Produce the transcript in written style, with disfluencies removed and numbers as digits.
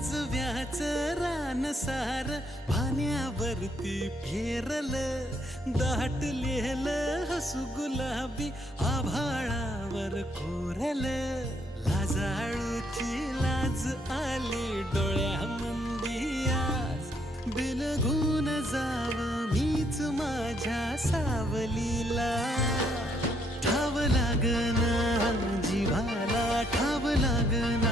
काजव्याच रान सार पाण्यावरती फेरल, दाटलेलं हसू गुलाबी आभाळावर कोरल. लाजाळूची लाज आली डोळ्यामंदी आज, बिलगून जाव मीच माझ्या सावलीला. ठाव लागना जीवाला, ठाव लागना